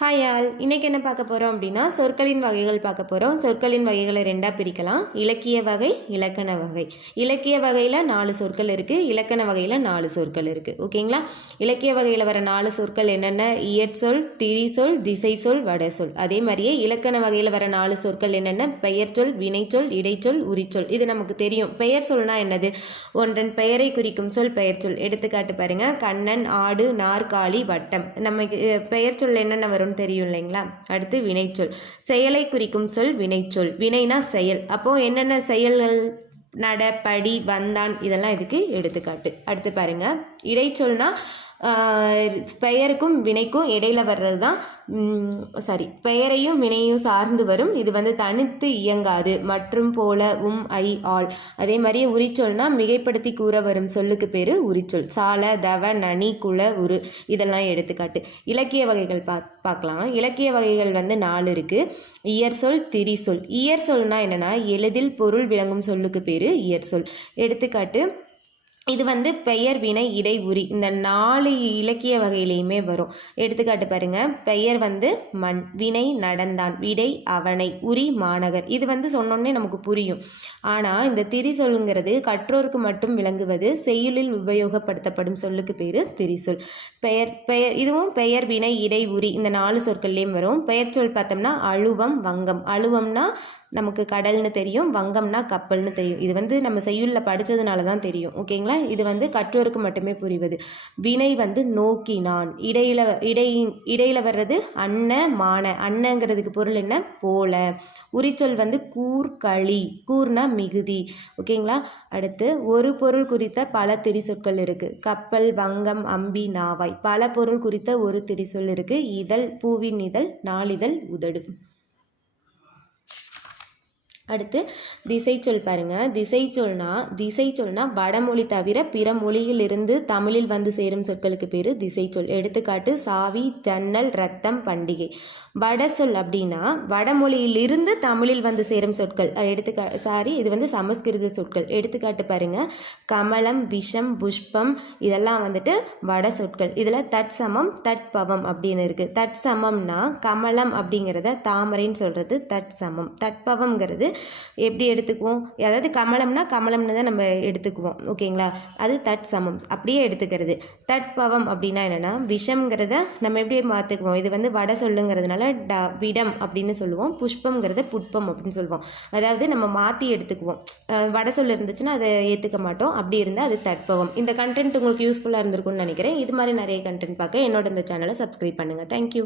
Hi all, இன்றைக்கி என்ன பார்க்க போகிறோம் அப்படின்னா சொற்களின் வகைகள் பார்க்க போகிறோம். சொற்களின் வகைகளை ரெண்டாக பிரிக்கலாம். இலக்கிய வகை, இலக்கண வகை. இலக்கிய வகையில் 4 சொற்கள் இருக்குது, இலக்கண வகையில் 4 சொற்கள் இருக்குது. ஓகேங்களா? இலக்கிய வகையில் வர 4 சொற்கள் என்னென்ன? இயற்சொல், திரிசொல், திசைச்சொல், வடசொல். அதே மாதிரியே இலக்கண வகையில் வர 4 சொற்கள் என்னென்ன? பெயர்ச்சொல், வினைச்சொல், இடைச்சொல், உரிச்சொல். இது நமக்கு தெரியும். பெயர் சொல்னா என்னது? ஒன்றன் பெயரை குறிக்கும் சொல் பெயர்ச்சொல். எடுத்துக்காட்டு பாருங்கள், கண்ணன், ஆடு, நாற்காலி, வட்டம். நமக்கு பெயர்ச்சொல் என்னென்ன வரும் தெரியும் இல்லைங்களா? அடுத்து வினைச்சொல். செயலை குறிக்கும் சொல் வினைச்சொல். வினைனா செயல். அப்போ என்னென்ன செயல்கள்? நட, படி, வந்தான், இதெல்லாம் இதுக்கு எடுத்துக்காட்டு. அடுத்து பாருங்க, இடைச்சொல்னா பெயருக்கும் வினைக்கும் இடையில வர்றது தான். பெயரையும் வினையும் சார்ந்து வரும். இது தனித்து இயங்காது. மற்றும், போல, ஐ, ஆள். அதே மாதிரி உரிச்சொல்னா மிகைப்படுத்தி கூற வரும் சொல்லுக்கு பேர் உரிச்சொல். சால, தவ, நனி, குல, உரு, இதெல்லாம் எடுத்துக்காட்டு. இலக்கிய வகைகள் பார்க்கலாம். இலக்கிய வகைகள் 4 இருக்குது. இயற்சொல், திரிசொல். இயற்சொல்னா என்னென்னா எளிதில் பொருள் விளங்கும் சொல்லுக்கு பேர் இயற்சொல். எடுத்துக்காட்டு, இது பெயர், வினை, இடை, உரி. இந்த 4 இலக்கிய வகையிலையுமே வரும். எடுத்துக்காட்டு பாருங்க, பெயர் மண், வினை நடந்தான், விடை அவனை, உரி மாநகர். இது சொன்னோன்னே நமக்கு புரியும். ஆனால் இந்த திரிசொல்லுங்கிறது கற்றோருக்கு மட்டும் விளங்குவது. செய்யுளில் உபயோகப்படுத்தப்படும் சொல்லுக்கு பேர் திரிசொல். இதுவும் பெயர், வினை, இடை, உரி இந்த 4 சொற்கள்லேயும் வரும். பெயர் சொல் பார்த்தோம்னா அழுவம், வங்கம். அழுவம்னா நமக்கு கடல்னு தெரியும், வங்கம்னா கப்பல்னு தெரியும். இது நம்ம செய்யுளில் படித்ததுனால தான் தெரியும். ஓகேங்களா? இது கற்றோருக்கு மட்டுமே புரிவது. வினை நோக்கினான். இடையில வர்றது அன்ன, மான. அன்னங்கிறதுக்கு பொருள் என்ன? போல. உரிச்சொல் கூர், களி. கூர்னா மிகுதி. ஓகேங்களா? அடுத்து, ஒரு பொருள் குறித்த பல திரிசொற்கள் இருக்குது. கப்பல், வங்கம், அம்பி, நாவாய். பல பொருள் குறித்த ஒரு திரிசொல் இருக்குது. இதழ், பூவின் இதழ், நாளிதழ், உதடு. அடுத்து திசைச்சொல் பாருங்க. திசைச்சொல்னா வடமொழி தவிர பிற மொழியிலிருந்து தமிழில் சேரும் சொற்களுக்கு பேர் திசைச்சொல். எடுத்துக்காட்டு, சாவி, ஜன்னல், ரத்தம், பண்டிகை. வடசொல் அப்படின்னா வடமொழியிலிருந்து தமிழில் சேரும் சொற்கள். இது சமஸ்கிருத சொற்கள். எடுத்துக்காட்டு பாருங்க, கமலம், விஷம், புஷ்பம், இதெல்லாம் வட சொற்கள். இதில் தற்சமம், தட்பவம் அப்படின்னு இருக்கு. தற்சமம்னா கமலம் அப்படிங்கிறத தாமரைன்னு சொல்றது தற்சமம். தட்பவம்ங்கிறது எப்படி எடுத்துக்குவோம்? அதாவது கமலம்னா கமலம்னு தான் நம்ம எடுத்துக்குவோம். ஓகேங்களா? அது தற்சமம் அப்படியே எடுத்துக்கிறது. தட்பவம் அப்படின்னா என்னென்னா விஷம்ங்கிறத நம்ம எப்படி மாற்றுக்குவோம்? இது வட சொல்லுங்கிறதுனால விடம் அப்படின்னு சொல்லுவோம். புஷ்பம்ங்கிறத புட்பம் அப்படின்னு சொல்லுவோம். அதாவது நம்ம மாற்றி எடுத்துக்குவோம். வட சொல் இருந்துச்சுன்னா அதை ஏற்றுக்க மாட்டோம். அப்படி இருந்தால் அது தட்பவம். இந்த கண்டென்ட் உங்களுக்கு யூஸ்ஃபுல்லாக இருந்திருக்கும்னு நினைக்கிறேன். இது மாதிரி நிறைய கண்டென்ட் பார்க்க என்னோட இந்த சேனலை சப்ஸ்கிரைப் பண்ணுங்கள். தேங்க்யூ.